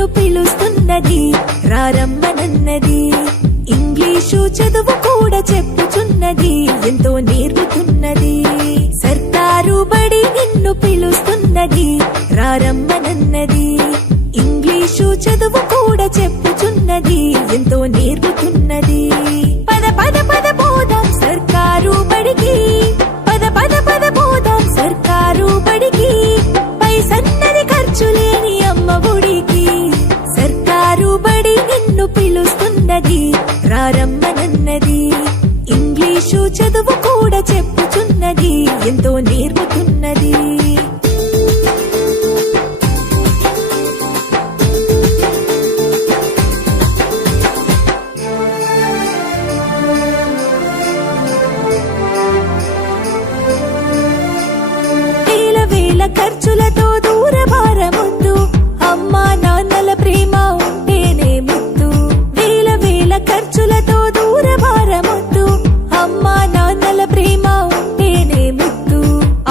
నిన్ను పిలుస్తున్నది రారమ్మనన్నది. ఇంగ్లీషు చదువు కూడా చెప్పుచున్నది ఎంతో నేర్పుతున్నది. సర్కారు బడి నిన్ను పిలుస్తున్నది రారమ్మనన్నది. ఇంగ్లీషు చదువు కూడా చెప్పుచున్నది ఎంతో నేర్పుతున్నది. పద పద పద పోదాం సర్కారు బడికి, పద పద పద పోదాం సర్కారు బడికి. పైసన్నది ఖర్చు లేని అమ్మ ఒడికి. సర్కారు బడి నిన్ను పిలుస్తున్నది రారమ్మనన్నది. ఇంగ్లీషు చదువు కూడా చెప్పుచున్నది ఎంతో నేర్పుతున్నది. ఖర్చులతో దూరభారమొద్దు, అమ్మా నాన్నల ప్రేమ ఉంటేనే ముద్దు. వేల వేల ఖర్చులతో దూరభారమొద్దు, అమ్మా నాన్నల ప్రేమ ఉంటేనే ముద్దు.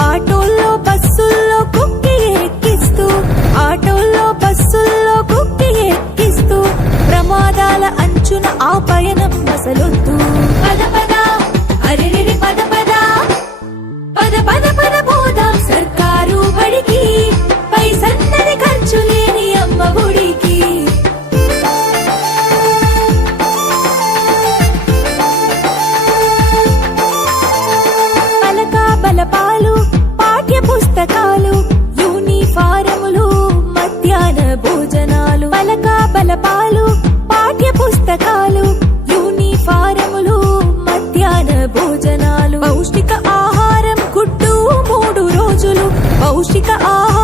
ఆటోల్లో బస్సుల్లో కుక్కి ఎక్కిస్తూ, ఆటోల్లో బస్సుల్లో కుక్కి ఎక్కిస్తూ ప్రమాదాల అంచున ఆ పయనం అసలొద్దు. పద పద అరెరెరి పద పద, పద పద పద పోదాం సర్కారు బడికి. పైసన్నది ఖర్చు లేని అమ్మ ఒడికి. పలకా బలపాలు పాఠ్య పుస్తకాలు యూనిఫారములు మధ్యాహ్న భోజనాలు. పలకా బలపాలు పాఠ్య పుస్తకాలు యూనిఫారములు మధ్యాహ్న భోజనాలు. పౌష్టిక ఆహారం గుడ్డు 3 రోజులు. పౌష్టిక ఆహారం